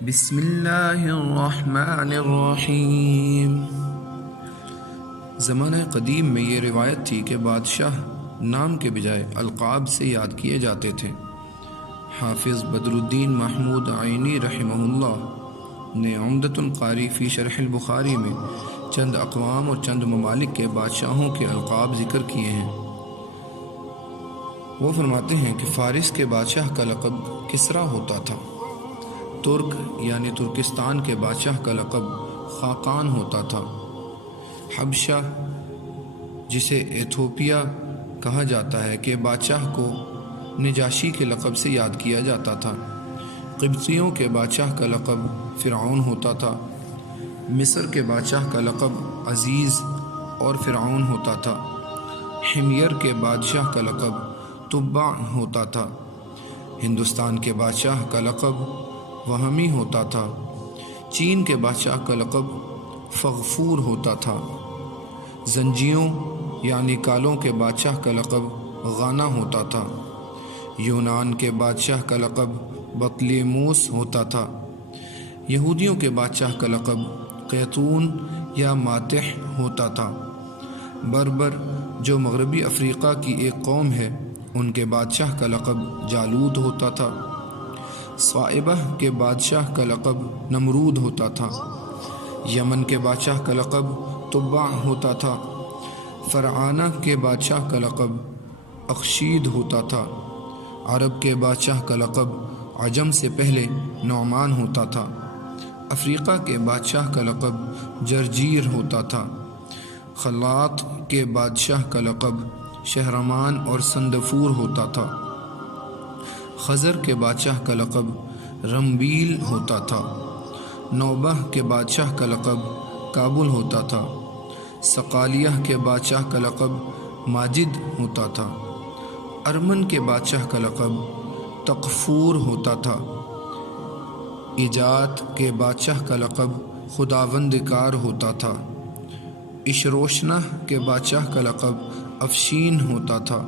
بسم اللہ الرحمن الرحیم۔ زمانہ قدیم میں یہ روایت تھی کہ بادشاہ نام کے بجائے القاب سے یاد کیے جاتے تھے۔ حافظ بدر الدین محمود عینی رحمہ اللہ نے عمدۃ القاری فی شرح البخاری میں چند اقوام اور چند ممالک کے بادشاہوں کے القاب ذکر کیے ہیں۔ وہ فرماتے ہیں کہ فارس کے بادشاہ کا لقب کسریٰ ہوتا تھا، ترک یعنی ترکستان کے بادشاہ کا لقب خاقان ہوتا تھا، حبشہ جسے ایتھوپیا کہا جاتا ہے کے بادشاہ کو نجاشی کے لقب سے یاد کیا جاتا تھا، قبطیوں کے بادشاہ کا لقب فرعون ہوتا تھا، مصر کے بادشاہ کا لقب عزیز اور فرعون ہوتا تھا، حمیر کے بادشاہ کا لقب تبع ہوتا تھا، ہندوستان کے بادشاہ کا لقب وہمی ہوتا تھا، چین کے بادشاہ کا لقب فغفور ہوتا تھا، زنجیوں یعنی کالوں کے بادشاہ کا لقب غانا ہوتا تھا، یونان کے بادشاہ کا لقب بطلیموس ہوتا تھا، یہودیوں کے بادشاہ کا لقب قیطون یا ماتح ہوتا تھا، بربر جو مغربی افریقہ کی ایک قوم ہے ان کے بادشاہ کا لقب جالود ہوتا تھا، صائبہ کے بادشاہ کا لقب نمرود ہوتا تھا، یمن کے بادشاہ کا لقب تبع ہوتا تھا، فرعانہ کے بادشاہ کا لقب اخشید ہوتا تھا، عرب کے بادشاہ کا لقب عجم سے پہلے نعمان ہوتا تھا، افریقہ کے بادشاہ کا لقب جرجیر ہوتا تھا، خلاط کے بادشاہ کا لقب شہرمان اور سندفور ہوتا تھا، خزر کے بادشاہ کا لقب رمبیل ہوتا تھا، نوبہ کے بادشاہ کا لقب کابل ہوتا تھا، صقالیہ کے بادشاہ کا لقب ماجد ہوتا تھا، ارمن کے بادشاہ کا لقب تقفور ہوتا تھا، ایجات کے بادشاہ کا لقب خداوند کار ہوتا تھا، اشروشنہ کے بادشاہ کا لقب افشین ہوتا تھا،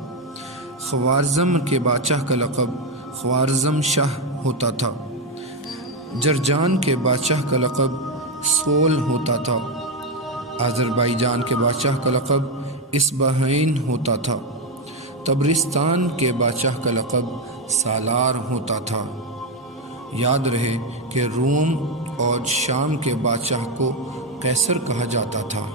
خوارزم کے بادشاہ کا لقب خوارزم شاہ ہوتا تھا، جرجان کے بادشاہ کا لقب سول ہوتا تھا، آذربائیجان کے بادشاہ کا لقب اسبہین ہوتا تھا، تبرستان کے بادشاہ کا لقب سالار ہوتا تھا۔ یاد رہے کہ روم اور شام کے بادشاہ کو قیصر کہا جاتا تھا۔